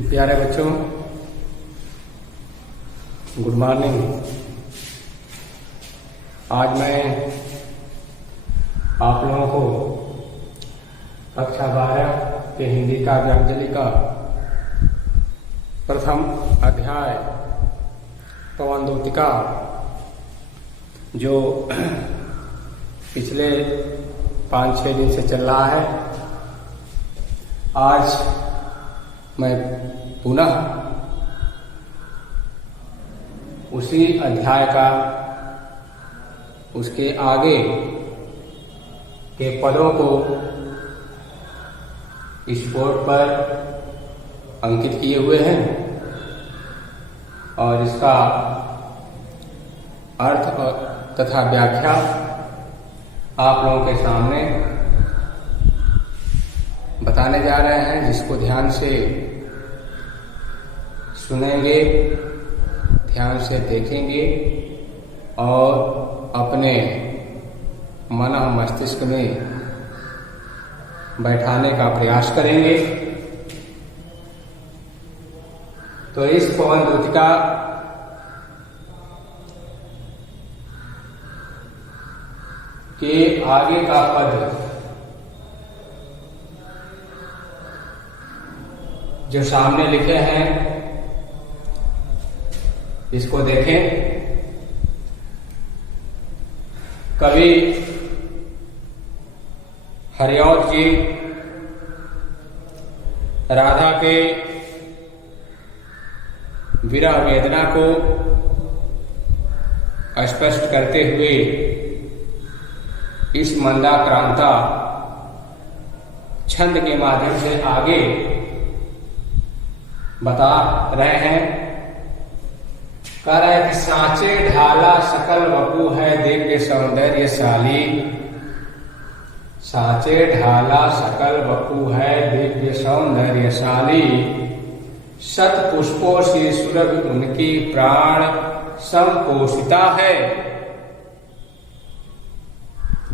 प्यारे बच्चों, good morning. आज मैं आप लोगों को कक्षा 12 के हिंदी काव्यांजलि का प्रथम अध्याय पवनदूतिका, जो पिछले 5-6 दिन से चल रहा है, आज मैं पुनः उसी अध्याय का उसके आगे के पदों को इस बोर्ड पर अंकित किए हुए हैं और इसका अर्थ तथा व्याख्या आप लोगों के सामने बताने जा रहे हैं, जिसको ध्यान से सुनेंगे, ध्यान से देखेंगे और अपने मन और मस्तिष्क में बैठाने का प्रयास करेंगे। तो इस पवनदूतिका के आगे का पद जो सामने लिखे हैं, इसको देखें। कवि हरिऔध जी राधा के विरह वेदना को स्पष्ट करते हुए इस मंदाक्रांता छंद के माध्यम से आगे बता रहे हैं। कह रहे हैं कि सांचे ढाला सकल वपु है दिव्य सौंदर्यशाली। सांचे ढाला सकल वपु है दिव्य सौंदर्यशाली। शत पुष्पों से सुरभि उनकी प्राण संपोषिता है।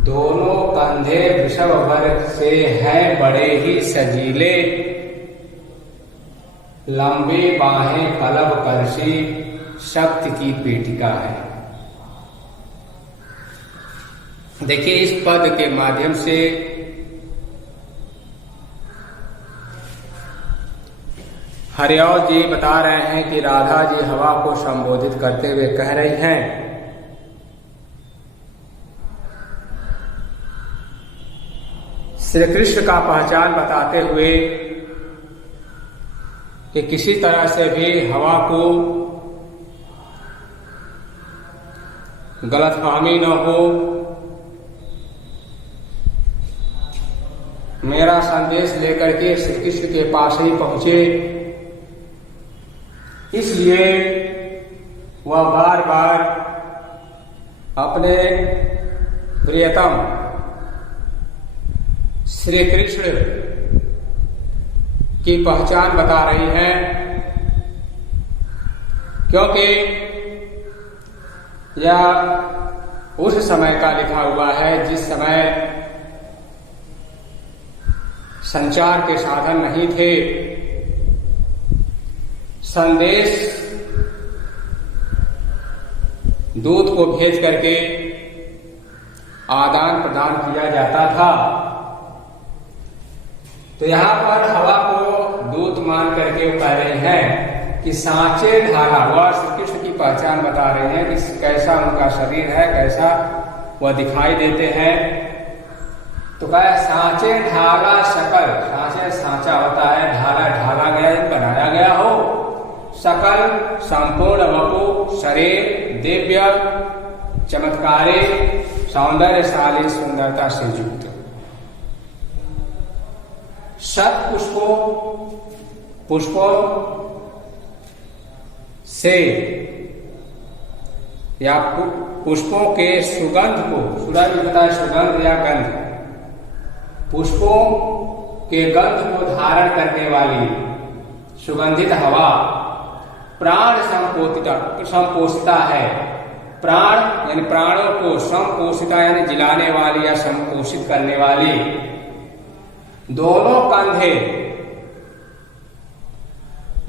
दोनों कंधे वृषभ वर्ग से हैं बड़े ही सजीले। लंबी बाहें कलब करशी शक्ति की पेटिका है। देखिए, इस पद के माध्यम से हरिऔध जी बता रहे हैं कि राधा जी हवा को संबोधित करते हुए कह रही हैं, श्री कृष्ण का पहचान बताते हुए कि किसी तरह से भी हवा को गलतफहमी न हो, मेरा संदेश लेकर के श्री कृष्ण के पास ही पहुंचे, इसलिए वह बार बार अपने प्रियतम श्री कृष्ण की पहचान बता रही है, क्योंकि यह उस समय का लिखा हुआ है जिस समय संचार के साधन नहीं थे। संदेश दूत को भेज करके आदान प्रदान किया जाता था। तो यहाँ पर हवा को दूत मान करके वो कह रहे हैं कि सांचे ढाला हुआ श्री कृष्ण की पहचान बता रहे हैं कि कैसा उनका शरीर है, कैसा वह दिखाई देते हैं। तो कहा सांचे ढाला सकल, सांचे सांचा होता है, ढाला ढाला गया, बनाया गया हो, सकल संपूर्ण वपु शरीर दिव्य चमत्कारे सौंदर्यशाली सुंदरता से युक्त। शत पुष्पों से या पुष्पों के सुगंध को, सुगंध होता है सुगंध या गंध, पुष्पों के गंध को धारण करने वाली सुगंधित हवा प्राण संपोषिता है। प्राण यानी प्राणों को संपोषिता यानी जिलाने वाली या संपोषित करने वाली। दोनों कंधे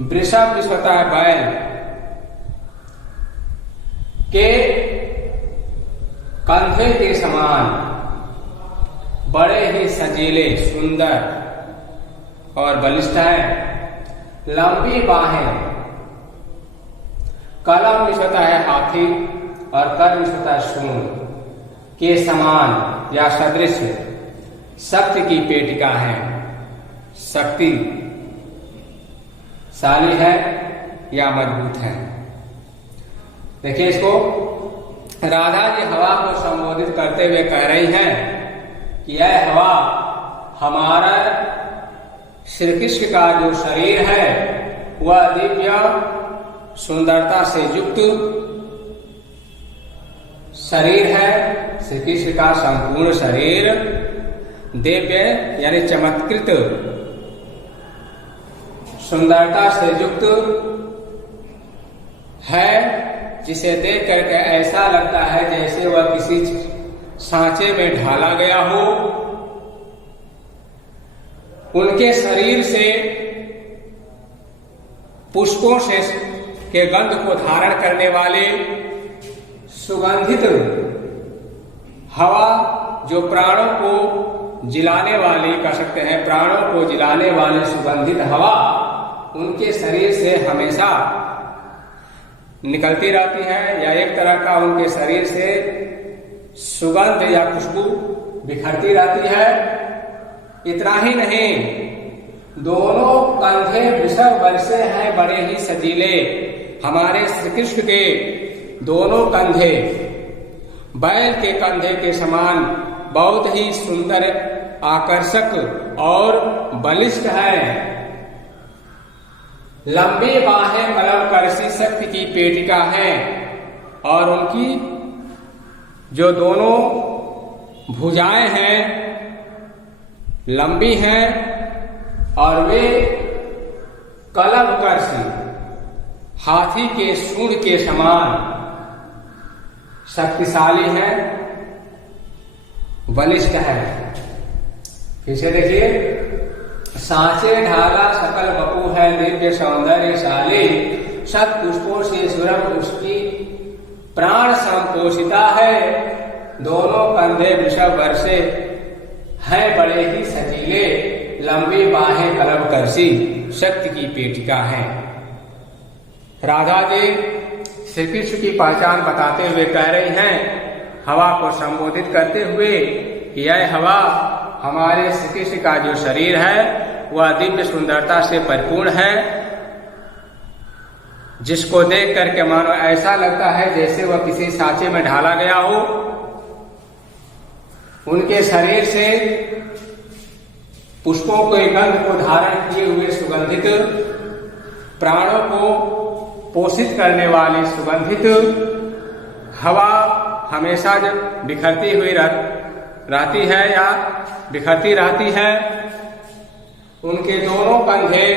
वृषभ होता है बैल के कंधे के समान बड़े ही सजीले, सुंदर और बलिष्ठ है। लंबी बाहें। कलम होता है हाथी और कर होता है सूंड के समान या सदृश शक्ति की पेटिका है। शक्ति शाली है या मजबूत है। देखिए इसको राधा जी हवा को संबोधित करते हुए कह रही हैं कि यह हवा हमारा श्री कृष्ण का जो शरीर है वह दिव्य सुंदरता से युक्त शरीर है। श्री कृष्ण का संपूर्ण शरीर दिव्य यानी चमत्कृत सुंदरता से युक्त है, जिसे देख करके ऐसा लगता है जैसे वह किसी सांचे में ढाला गया हो। उनके शरीर से पुष्पों से के गंध को धारण करने वाले सुगंधित हवा, जो प्राणों को जिलाने वाली कह सकते हैं, प्राणों को जिलाने वाली सुगंधित हवा उनके शरीर से हमेशा निकलती रहती है, या एक तरह का उनके शरीर से सुगंध या खुशबू बिखरती रहती है। इतना ही नहीं, दोनों कंधे वृषभ वर्षे हैं, बड़े ही सजीले। हमारे श्री कृष्ण के दोनों कंधे बैल के कंधे के समान बहुत ही सुंदर, आकर्षक और बलिष्ठ है। लंबी बाहें कलम करसी शक्ति की पेटिका है, और उनकी जो दोनों भुजाएं हैं लंबी हैं, और वे कलम करसी हाथी के सूंड के समान शक्तिशाली है, बलिष्ठ है। फिर से देखिए, सांचे ढाला सकल बपू है, दिव्य सौंदर्यशाली, सत पुष्पों से सुरभ उसकी प्राण संपोषिता है। दोनों कंधे वृषभ वर्षे हैं, बड़े ही सजीले, लंबी बाहें कलम करसी शक्ति की पेटिका है। राधा जी श्री कृष्ण की पहचान बताते हुए कह रही हैं, हवा को संबोधित करते हुए कि यह हवा हमारे श्री कृष्ण का जो शरीर है वह दिव्य सुंदरता से परिपूर्ण है, जिसको देख करके मानो ऐसा लगता है जैसे वह किसी सांचे में ढाला गया हो। उनके शरीर से पुष्पों के गंध को धारण किए हुए सुगंधित, प्राणों को पोषित करने वाली सुगंधित हवा हमेशा जब बिखरती हुई रहती है या बिखरती रहती है। उनके दोनों कंधे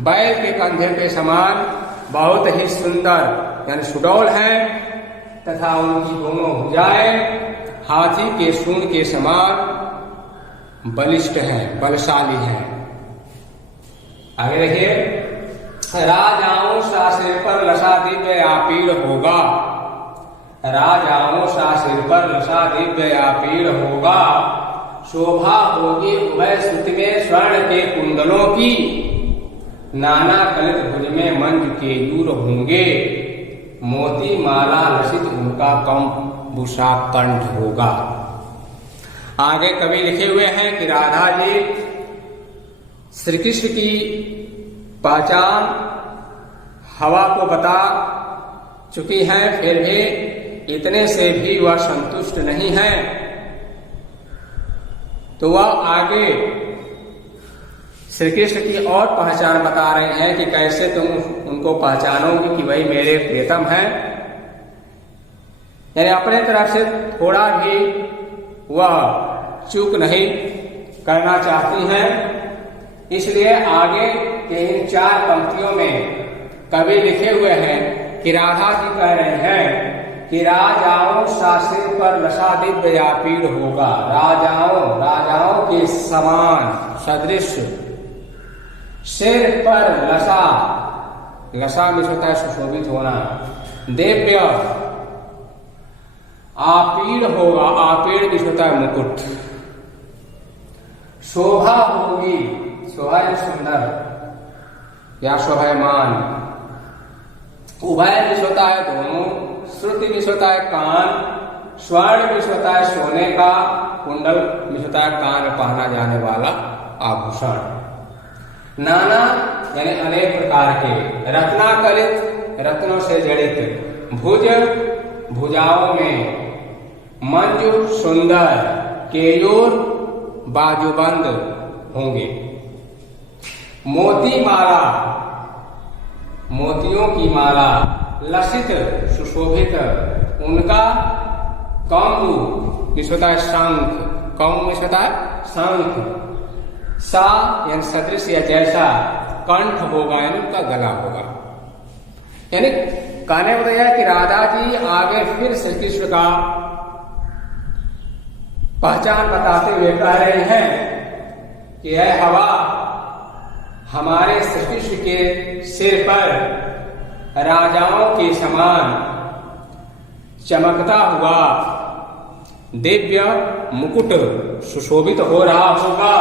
बैल के कंधे के समान बहुत ही सुंदर यानी सुडौल है, तथा उनकी दोनों भुजाएं हाथी के सूंड के समान बलिष्ठ हैं, बलशाली हैं। आगे देखिए, राजाओं सा सिर पर लसा दिव्य आपीड़ होगा, राजाओं सा सिर पर लसा दिव्य आपीड़ होगा, शोभा होगी उभय सुत में स्वर्ण के कुंडलों की, नाना कलित भुज में मंज के यूर होंगे, मोती माला लसित उनका कंबुसा कंठ होगा। आगे कवि लिखे हुए हैं कि राधा जी श्री कृष्ण की पहचान हवा को बता चुकी हैं, फिर भी इतने से भी वह संतुष्ट नहीं है, तो वह आगे श्री कृष्ण की और पहचान बता रहे हैं कि कैसे तुम उनको पहचानोगे कि वही मेरे प्रियतम है। यानी अपने तरफ से थोड़ा भी वह चूक नहीं करना चाहती हैं। इसलिए आगे के इन 4 पंक्तियों में कवि लिखे हुए हैं कि राधा जी कह रहे हैं कि राजाओं शासिर पर लसा दिव्य आपीड़ होगा, राजाओं के समान सदृश सिर पर लसा, लसा में होता है सुशोभित होना। दिव्य आपीड़ होगा, आपीड़ भी होता है मुकुट। शोभा होगी, शोभा है सुंदर या शोभायमान। उभय भी होता है दोनों, श्रुति भी होता है कान, स्वर्ण भी होता है सोने का, कुंडल भी होता है कान में पहना जाने वाला आभूषण। नाना यानी अनेक प्रकार के, रत्नाकलित रत्नों से जड़ित, भुज भुजाओं में, मंजु सुंदर, केयूर बाजूबंद होंगे। मोती माला, मोतियों की माला, लसित सुशोभित, उनका कौमु होता है शंख, कौम में होता है शंख। सा यानी सदृश या जैसा, कंठ होगा यानी उनका गला होगा। यानी कहने बताया कि राधा जी आगे फिर श्री कृष्ण का पहचान बताते हुए कह रहे हैं कि यह हवा हमारे श्री कृष्ण के सिर पर राजाओं के समान चमकता हुआ दिव्य मुकुट सुशोभित हो रहा होगा।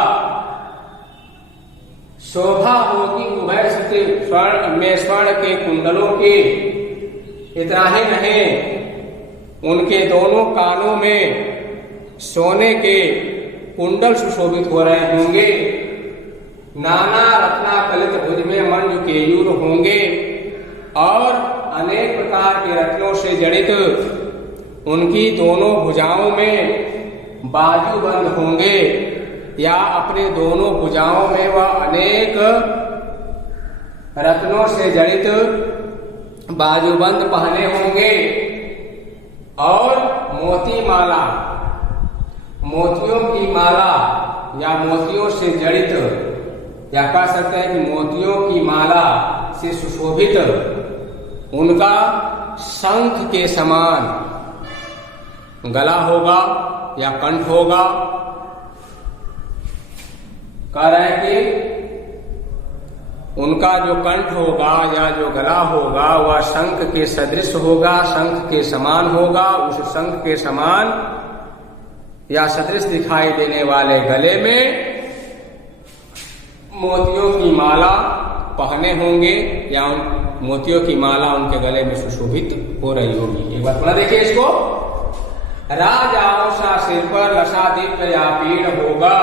शोभा होगी उभय स्वर्ण में, स्वर्ण के कुंडलों की। इतना ही नहीं, उनके दोनों कानों में सोने के कुंडल सुशोभित हो रहे होंगे। नाना रत्नाकलित भुज में मंजु केयूर होंगे और अनेक प्रकार के रत्नों से जड़ित उनकी दोनों भुजाओं में बाजूबंद होंगे, या अपने दोनों भुजाओं में वह अनेक रत्नों से जड़ित बाजूबंद पहने होंगे। और मोती माला, मोतियों की माला या मोतियों से जड़ित, या कह सकते हैं कि मोतियों की माला से सुशोभित उनका शंख के समान गला होगा या कंठ होगा। कह रहे हैं कि उनका जो कंठ होगा या जो गला होगा वह शंख के सदृश होगा, शंख के समान होगा। उस शंख के समान या सदृश दिखाई देने वाले गले में मोतियों की माला पहने होंगे, या मोतियों की माला उनके गले में सुशोभित हो रही होगी। एक बार पुनः देखिए इसको। राजाओं सा सिर पर लसा दिव्य या पीड़ होगा,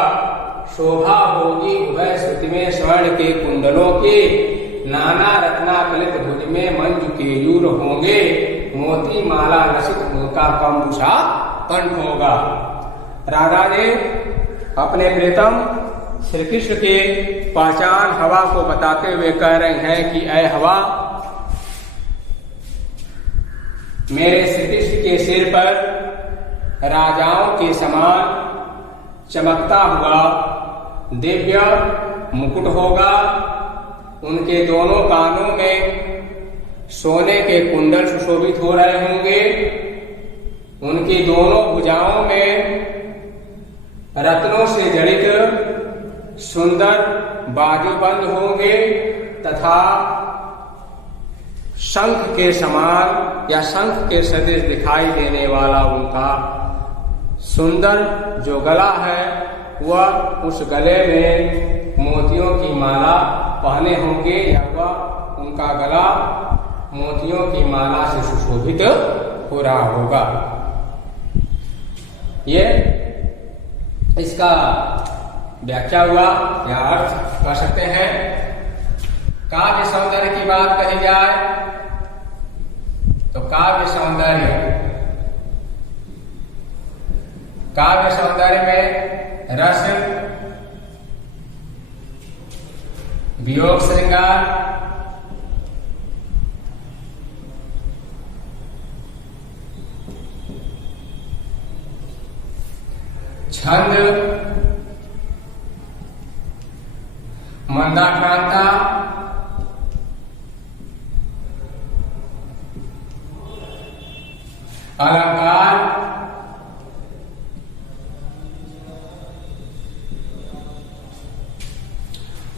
शोभा होगी उभय श्रुति में स्वर्ण के कुंडलों की। नाना रत्नाकलित भुज में मंजु केयूर होंगे, मोती माला लसित उनका कंबुसा कंठ होगा। राधा जी अपने प्रीतम श्री कृष्ण के पहचान हवा को बताते हुए कह रहे हैं कि ऐ हवा, मेरे श्री कृष्ण के सिर पर राजाओं के समान चमकता हुआ दिव्य मुकुट होगा। उनके दोनों कानों में सोने के कुंडल सुशोभित हो रहे होंगे। उनकी दोनों भुजाओं में रत्नों से जड़ित सुंदर बाजूबंद होंगे तथा शंख के समान या शंख के सदृश दिखाई देने वाला उनका सुंदर जो गला है वह उस गले में मोतियों की माला पहने होंगे, या वह उनका गला मोतियों की माला से सुशोभित हो रहा होगा। ये इसका व्याख्या हुआ या अर्थ कर सकते हैं। काव्य सौंदर्य की बात कही जाए तो काव्य सौंदर्य में रस, वियोग श्रृंगार, छंद, मंदाक्रांता, अलंकार,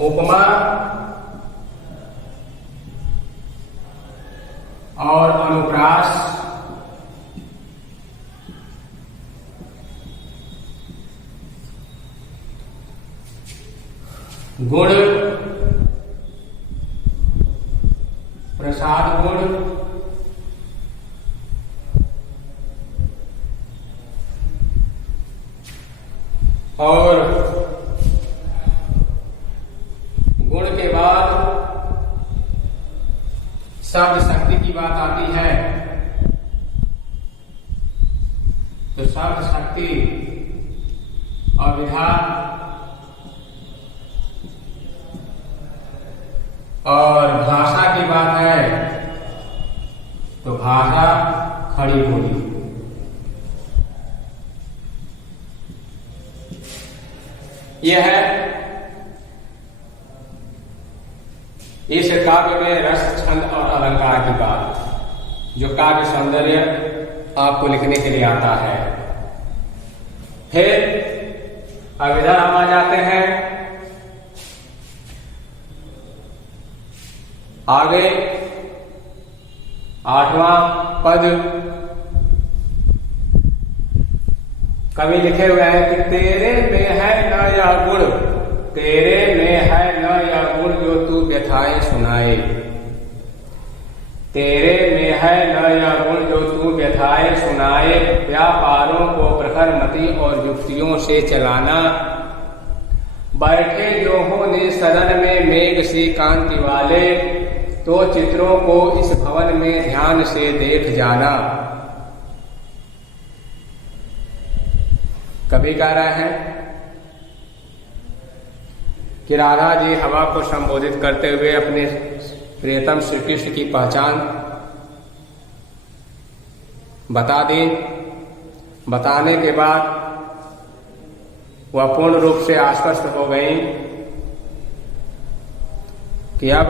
उपमा, और अनुप्रास गुण, प्रसाद गुण, और गुण के बाद शब्द शक्ति की बात आती है। तो शब्द शक्ति और विधान और भाषा की बात है तो भाषा खड़ी बोली। यह है इस काव्य में रस, छंद और अलंकार की बात, जो काव्य सौंदर्य आपको लिखने के लिए आता है। फिर अब इधर हम आ जाते हैं आगे 8वां पद। कवि लिखे हुए हैं कि तेरे में है न यह गुण, तेरे में है न यह गुण जो तू व्यथाएं सुनाए। तेरे में है न यह गुण जो तू व्यथाएं सुनाए, व्यापारों को प्रखर मति और युक्तियों से चलाना। बैठे जो हो निज सदन में मेघ सी कांति वाले, तो चित्रों को इस भवन में ध्यान से देख जाना। कवि कह रहे हैं कि राधा जी हवा को संबोधित करते हुए अपने प्रियतम श्री कृष्ण की पहचान बता दी। बताने के बाद वह पूर्ण रूप से आश्वस्त हो गई कि अब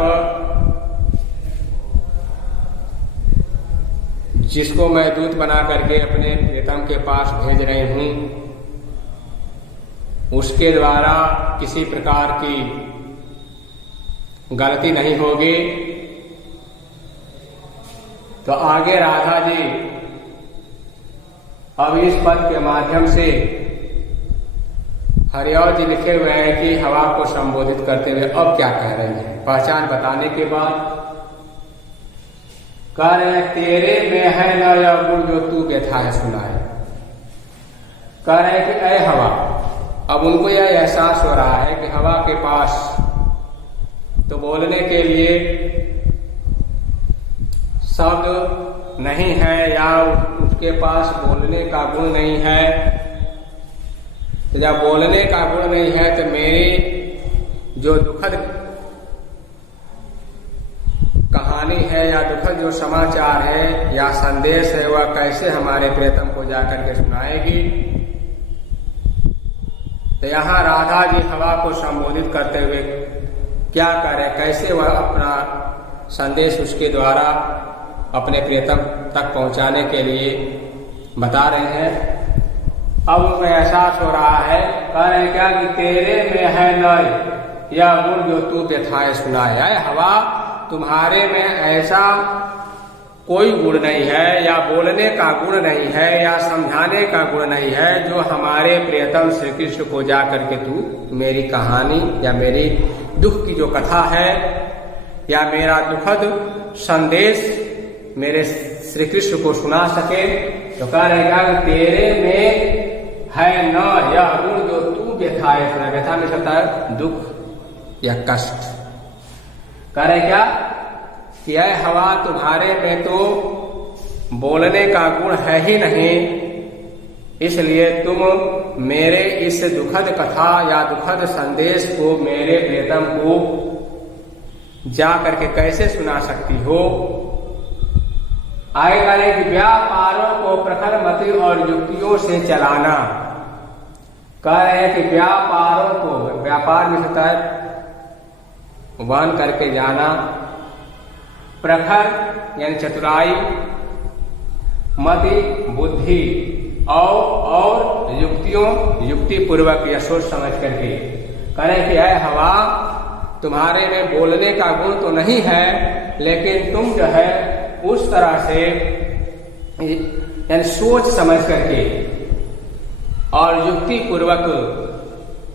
जिसको मैं दूत बना करके अपने प्रियतम के पास भेज रही हूं, उसके द्वारा किसी प्रकार की गलती नहीं होगी। तो आगे राधा जी अब इस पद के माध्यम से हरिऔर जी लिखे हुए हैं कि हवा को संबोधित करते हुए अब क्या कह रहे हैं। पहचान बताने के बाद कह रहे हैं तेरे में है न यह गुण जो तू व्यथाएं सुनाए। कह रहे हैं कि ऐ हवा, अब उनको यह एहसास हो रहा है कि हवा के पास तो बोलने के लिए शब्द नहीं है या उसके पास बोलने का गुण नहीं है। तो जब बोलने का गुण नहीं है तो मेरी जो दुखद कहानी है या दुखद जो समाचार है या संदेश है वह कैसे हमारे प्रियतम को जाकर के सुनाएगी। तो यहाँ राधा जी हवा को संबोधित करते हुए क्या करे, कैसे वह अपना संदेश उसके द्वारा अपने प्रियतम तक पहुंचाने के लिए बता रहे हैं। अब उनको एहसास हो रहा है, कह रहे हैं क्या कि तेरे में है न यह गुण जो तू व्यथाएं सुनाए। है हवा, तुम्हारे में ऐसा कोई गुण नहीं है या बोलने का गुण नहीं है या समझाने का गुण नहीं है जो हमारे प्रियतम श्री कृष्ण को जा करके तू मेरी कहानी या मेरी दुख की जो कथा है या मेरा दुखद संदेश मेरे श्री कृष्ण को सुना सके। तो कह रहेगा तेरे में है न यह गुण जो तू व्यथाएं सुनाए। व्यथा में सकता है दुख या कष्ट। कह रहे क्या कि यह हवा, तुम्हारे में तो बोलने का गुण है ही नहीं, इसलिए तुम मेरे इस दुखद कथा या दुखद संदेश को मेरे प्रियतम को जा करके कैसे सुना सकती हो। आगे कह रहे कि व्यापारों को प्रखर मति और युक्तियों से चलाना। कह रहे हैं कि व्यापारों को, व्यापार में होता है वन करके जाना, प्रखर यानी चतुराई, मति बुद्धि और युक्तियों युक्ति पूर्वक या सोच समझ करके। करें कि है हवा, तुम्हारे में बोलने का गुण तो नहीं है, लेकिन तुम जो है उस तरह से यानी सोच समझ करके और युक्ति पूर्वक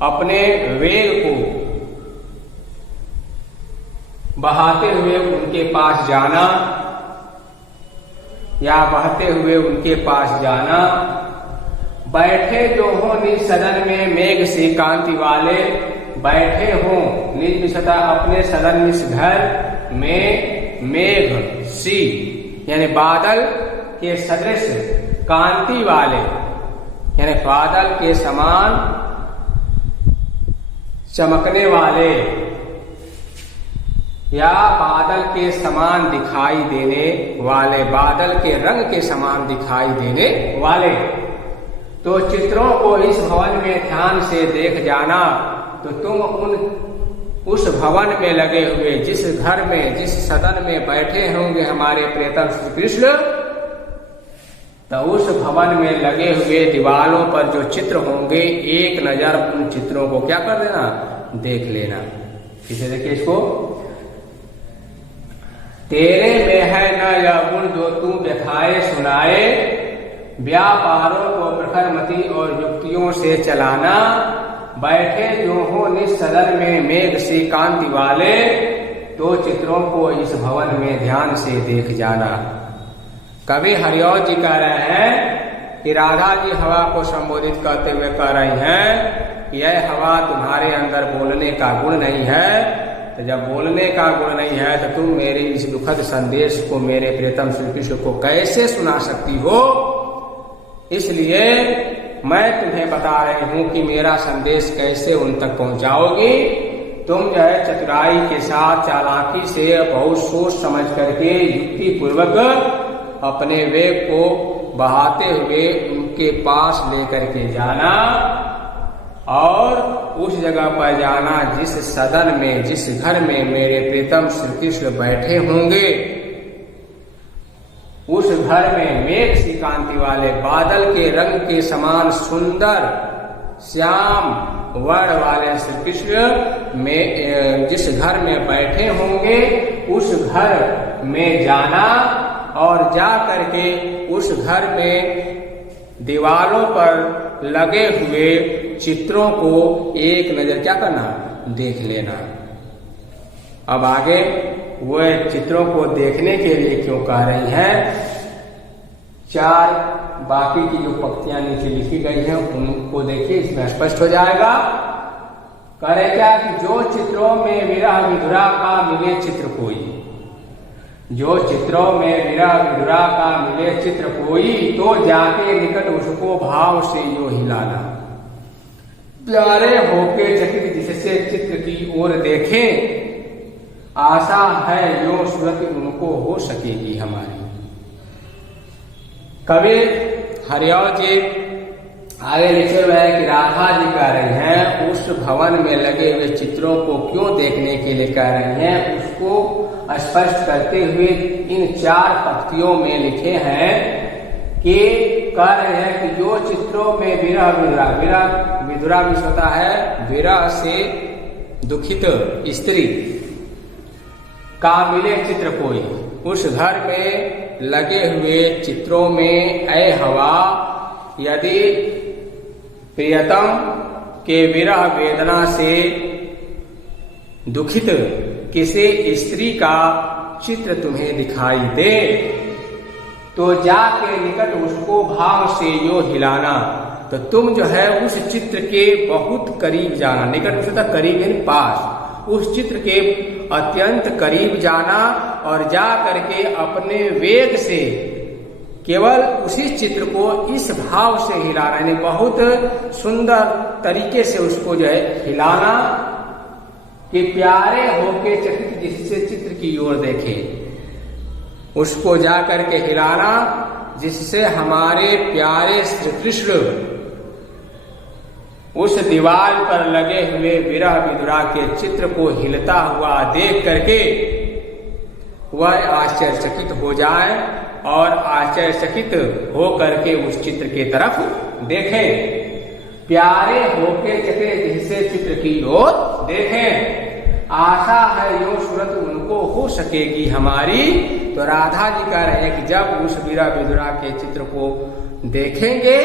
अपने वेग को बहाते हुए उनके पास जाना या बहते हुए उनके पास जाना। बैठे जो हो निज सदन में मेघ सी कांति वाले, बैठे हो निज निष्ठा अपने सदन निज घर में मेघ सी यानी बादल के सदृश कांति वाले यानी बादल के समान चमकने वाले या बादल के समान दिखाई देने वाले, बादल के रंग के समान दिखाई देने वाले। तो चित्रों को इस भवन में ध्यान से देख जाना, तो तुम उस भवन में लगे हुए जिस घर में जिस सदन में बैठे होंगे हमारे प्रियतम श्री कृष्ण, तो उस भवन में लगे हुए दीवारों पर जो चित्र होंगे एक नजर उन चित्रों को क्या कर देना, देख लेना। किसे देखिए इसको, तेरे में है न यह गुण जो तू व्यथाए सुनाए, व्यापारों को प्रखरमति और युक्तियों से चलाना। बैठे जो हो निज सदन में मेघ सी कांति वाले, तो चित्रों को इस भवन में ध्यान से देख जाना। कवि हरिऔध जी कह रहे हैं कि राधा जी हवा को संबोधित करते हुए कह रही हैं, यह हवा तुम्हारे अंदर बोलने का गुण नहीं है। तो जब बोलने का गुण नहीं है तो तुम मेरे इस दुखद संदेश को मेरे प्रियतम श्री कृष्ण को कैसे सुना सकती हो। इसलिए मैं तुम्हें बता रही हूं कि मेरा संदेश कैसे उन तक पहुंचाओगी। तुम जो है चतुराई के साथ चालाकी से बहुत सोच समझ करके युक्ति पूर्वक अपने वेग को बहाते हुए उनके पास लेकर के जाना और उस जगह पर जाना जिस सदन में जिस घर में मेरे प्रीतम श्री कृष्ण बैठे होंगे, उस घर में मेघ सी कांति वाले बादल के रंग के समान सुंदर श्याम वर्ण वाले श्री कृष्ण में जिस घर में बैठे होंगे उस घर में जाना और जा करके उस घर में दीवारों पर लगे हुए चित्रों को एक नजर क्या करना, देख लेना। अब आगे वह चित्रों को देखने के लिए क्यों कह रही हैं, चार बाकी की जो पंक्तियां नीचे लिखी गई हैं उनको देखिए, इसमें स्पष्ट हो जाएगा। कह रहे क्या कि जो चित्रों में विरह विधुरा का मिले चित्र कोई, जो चित्रों में विरह विधुरा का मिले चित्र कोई, तो जाके निकट उसको भाव से यो हिलाना। प्यारे होके चकित जिससे चित्र की ओर देखें, आशा है यो सूरत उनको हो सकेगी हमारी। कवि हरिऔध जी आगे लिखे हुए है कि राधा जी कह रही हैं उस भवन में लगे हुए चित्रों को क्यों देखने के लिए कह रही हैं, उसको स्पष्ट करते हुए इन चार पंक्तियों में लिखे हैं कि कह रहे हैं कि जो चित्रों में विरह विधुरा, विरह विधुरा भी होता है विरह से दुखित स्त्री का मिले चित्र कोई, उस घर में लगे हुए चित्रों में ऐ हवा यदि प्रियतम के विरह वेदना से दुखित किसी स्त्री का चित्र तुम्हें दिखाई दे, तो जाके निकट उसको भाव से यो हिलाना। तो तुम जो है उस चित्र के बहुत करीब जाना, निकट से तक करीब यानी पास, उस चित्र के अत्यंत करीब जाना और जा करके अपने वेग से केवल उसी चित्र को इस भाव से हिलाना, यानी बहुत सुंदर तरीके से उसको जो है हिलाना कि प्यारे होके चकित जिससे चित्र की ओर देखे, उसको जा करके हिलाना जिससे हमारे प्यारे श्री कृष्ण उस दीवार पर लगे हुए विरह विधुरा के चित्र को हिलता हुआ देख करके वह आश्चर्यचकित हो जाए और आश्चर्यचकित हो करके उस चित्र के तरफ देखे। प्यारे होके चके जिससे चित्र की ओर देखें, आशा है यो सूरत उनको उनको हो सकेगी हमारी। तो राधा जी कह रहे हैं कि जब उस वीरा विदुरा के चित्र को देखेंगे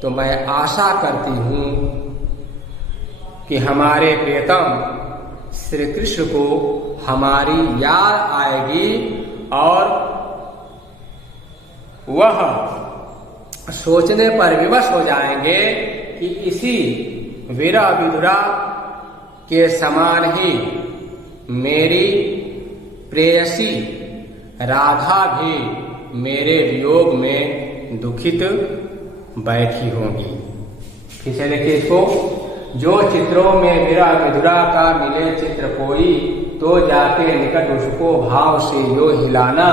तो मैं आशा करती हूं कि हमारे प्रियतम श्री कृष्ण को हमारी याद आएगी और वह सोचने पर विवश हो जाएंगे कि इसी वीरा विदुरा के समान ही मेरी प्रेयसी राधा भी मेरे वियोग में दुखित बैठी होंगी। फिर से देखिए इसको, जो चित्रों में वीरा विदुरा का मिले चित्र कोई, तो जाके निकट उसको भाव से यो हिलाना,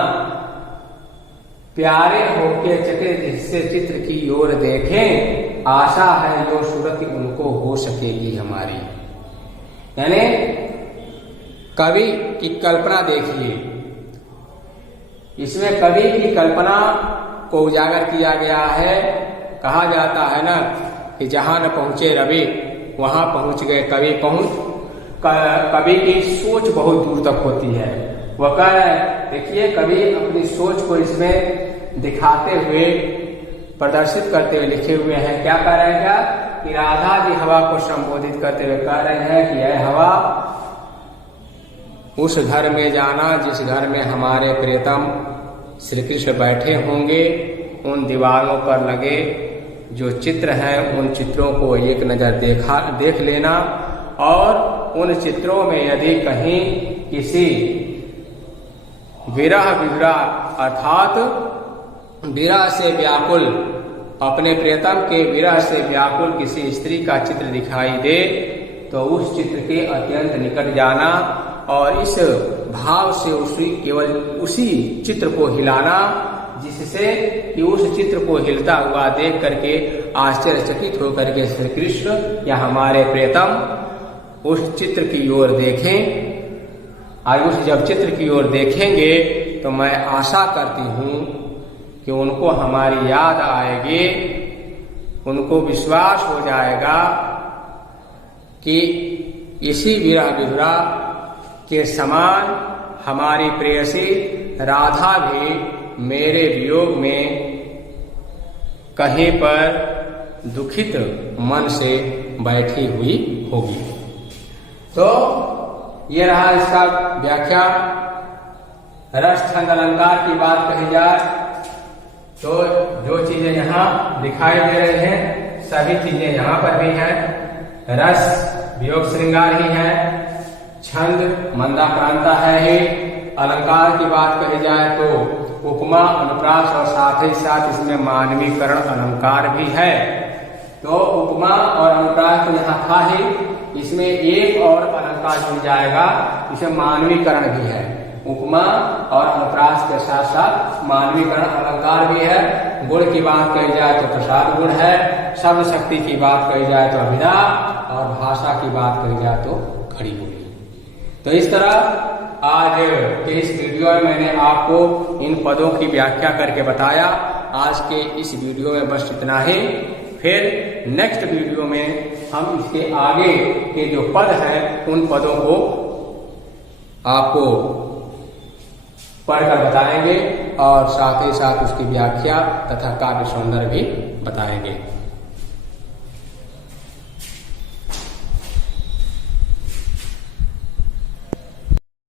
प्यारे होके चके जिससे चित्र की ओर देखें, आशा है जो सूरत उनको हो सकेगी हमारी। यानी कवि की कल्पना देखिए, इसमें कवि की कल्पना को उजागर किया गया है। कहा जाता है ना कि जहां न पहुंचे रवि वहां पहुंच गए कवि। कवि की सोच बहुत दूर तक होती है। वह कह रहे हैं, देखिए कवि अपनी सोच को इसमें दिखाते हुए, प्रदर्शित करते हुए लिखे हुए हैं। क्या कह रहे हैं? क्या कि राधा जी हवा को संबोधित करते हुए कह रहे हैं कि यह हवा, उस घर में जाना जिस घर में हमारे प्रियतम श्री कृष्ण बैठे होंगे, उन दीवारों पर लगे जो चित्र हैं उन चित्रों को एक नजर देख लेना, और उन चित्रों में यदि कहीं किसी विरह विदुरा अर्थात विरह से व्याकुल, अपने प्रियतम के विरह से व्याकुल किसी स्त्री का चित्र दिखाई दे, तो उस चित्र के अत्यंत निकट जाना और इस भाव से केवल उसी चित्र को हिलाना, जिससे कि उस चित्र को हिलता हुआ देख करके आश्चर्यचकित होकर के श्री कृष्ण या हमारे प्रियतम उस चित्र की ओर देखें। और उस जब चित्र की ओर देखेंगे तो मैं आशा करती हूं कि उनको हमारी याद आएगी, उनको विश्वास हो जाएगा कि इसी विरह विदुरा के समान हमारी प्रेयसी राधा भी मेरे वियोग में कहीं पर दुखित मन से बैठी हुई होगी। तो ये रहा इसका व्याख्या। रस छंद अलंकार की बात कही जाए तो जो चीजें यहाँ दिखाई दे रही हैं सभी चीजें यहाँ पर भी हैं। रस वियोग श्रृंगार ही है, छंद मंदाक्रांता है ही। अलंकार की बात कही जाए तो उपमा, अनुप्रास और साथ ही साथ इसमें मानवीकरण अलंकार भी है। तो उपमा और अनुप्रास तो यहाँ था ही, इसमें एक और अलंकार जुड़ जाएगा, इसमें मानवीकरण भी है। उपमा और अनुप्रास के साथ साथ मानवीकरण अलंकार भी है। गुण की बात कही जाए तो प्रसाद गुण है, शब्द शक्ति की बात कही जाए तो अभिधा, और भाषा की बात कही जाए तो खड़ी बोली। तो इस तरह आज के इस वीडियो में मैंने आपको इन पदों की व्याख्या करके बताया। आज के इस वीडियो में बस इतना ही। फिर नेक्स्ट वीडियो में हम इसके आगे के जो पद हैं उन पदों को आपको पढ़कर बताएंगे और साथ ही साथ उसकी व्याख्या तथा काव्य सौंदर्य भी बताएंगे।